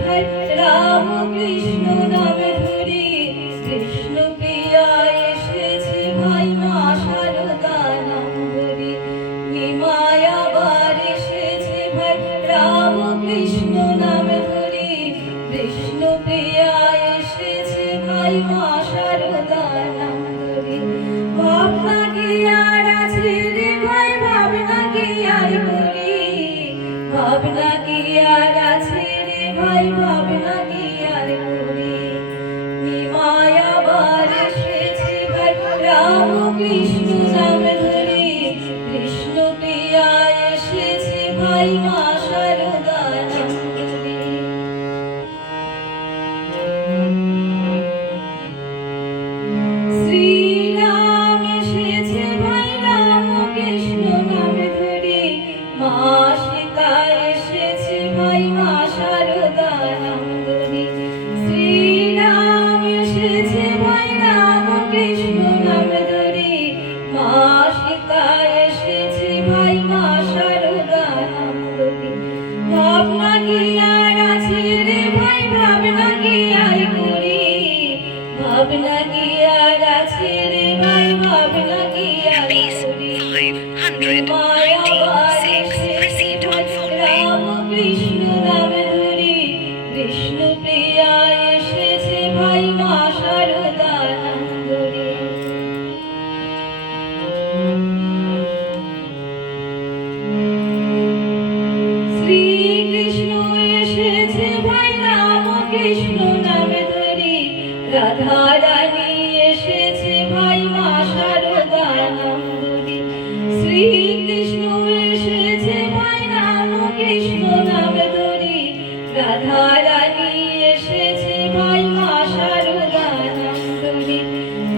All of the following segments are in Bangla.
ভাই রাম কৃষ্ণ নাম ধরি কৃষ্ণ প্রিয়া এসেছে ভাই মা শারদা নাম ধরি নিমাই আবার এসেছে ভাই রাম কৃষ্ণ নাম ধরি কৃষ্ণ প্রিয়া এসেছে ভাই মা শারদা নাম ধরি ভাবনা কি আর আছে রে ভাই ভাবনা কি আর করি ভাবনা কি আর আছে ভাই ভাবনা কি আর করি নিমাই আবার এসেছে ভাই রাম কৃষ্ণ নাম ধরি কৃষ্ণ প্রিয়া এসেছে ভাই মা শারদা নাম ধরি শ্রীরাম এসেছে ভাই রাম কৃষ্ণ নাম ধরি মা সীতা এসেছে ভাই মা শারদা নাম ধরি শ্রীরাম এসেছে ভাই রাম কৃষ্ণ নাম ধরি মা সীতা এসেছে ভাই মা শারদা নাম ধরি ভাবনা কি আর আছে রে ভাই ভাবনা কি আর করি ভাবনা কি আর আছে রে ভাই ভাবনা কি আর করি নিমাই আবার এসেছে রাম কৃষ্ণ নাম ধরি কৃষ্ণ প্রিয়া এসেছে ভাই মা শারদা নাম ধরি শ্রীকৃষ্ণ এসেছে ভাই রাম কৃষ্ণ নাম ধরি রাধা রানী এসেছে ভাই মা শারদা নাম ধরি শ্রীকৃষ্ণ এসেছে ভাই রাম কৃষ্ণ নাম ধরি রাধা রানী এসেছে ভাই মা শারদা নাম ধরি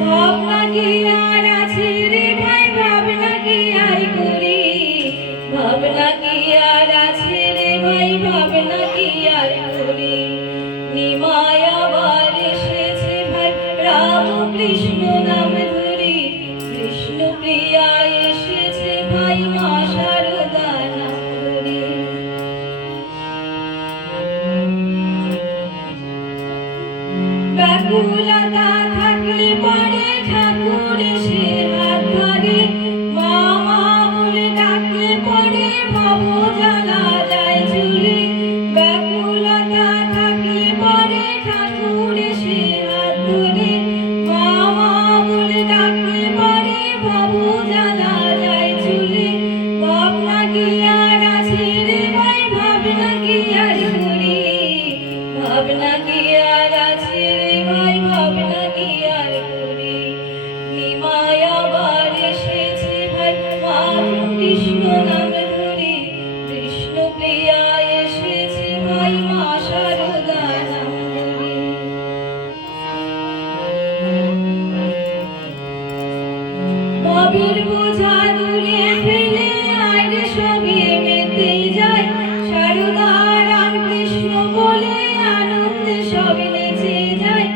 ভাবনা কি আর আছে রে ভাই ভাবনা কি আর করি ভাবনা কি আর আছে রে ভাই ভাবনা কি আর করি নিমাই আবার এসেছে ভাই রাম কৃষ্ণ নাম ধরি কৃষ্ণ প্রিয়া এসেছে ভাই মা শারদা নাম ধরি ব্যাকুলতা থাকলে পরে ঠাকুর এসে হাত ধরে মা মা বলে ডাকলে পরে ভব জ্বালা যায় ঝুলে ব্যাকুলতা থাকলে পরে ঠাকুর এসে হাত ধরে মা মা বলে ডাকলে পরে ভব জ্বালা যায় ঝুলে ভাবনা কি আর আছে রে ভাই ভাবনা কি আর করি ভাবনা কি আর আছে রে ভাই ভাবনা কি আর করি নিমাই আবার এসেছে ভাই মা কৃষ্ণ নাম ধরি কৃষ্ণ প্রিয়া এসেছে ভাই মা শারদা নাম ধরি ভাবের বোঝা দূরে ফেলে আইরে সবে মেতে যায় শারদা রাম কৃষ্ণ বলে আনন্দে সবে নেচে যায়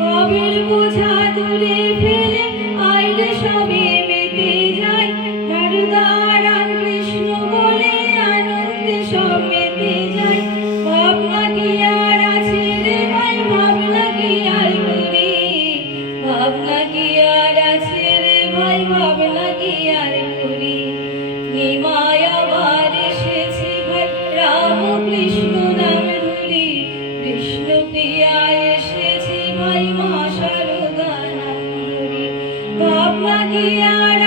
ভাবের বোঝা দূরে ফেলে আইরে সবে মেতে যায় শারদা রাম কৃষ্ণ বলে আনন্দে সব মেতে যায় ভাবনা কি আর আছে রে ভাই ভাবনা কি আর করি ভাবনা কি আর আছে রে ভাই ভাবনা কি আর করি নিমাই আবার এসেছে ভাই রাম কৃষ্ণ নাম ধরি কৃষ্ণ প্রিয়া এসেছে ভাই মা শারদা নাম ধরি ভাবনা কি আর